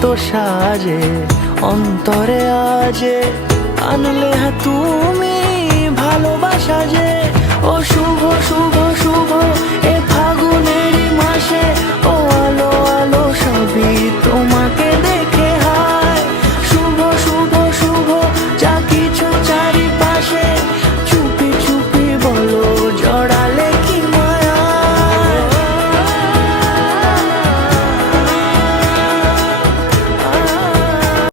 কত সাজে অন্তরে আজে আনলে তুমি ভালোবাসা যে ও শুভ শুভ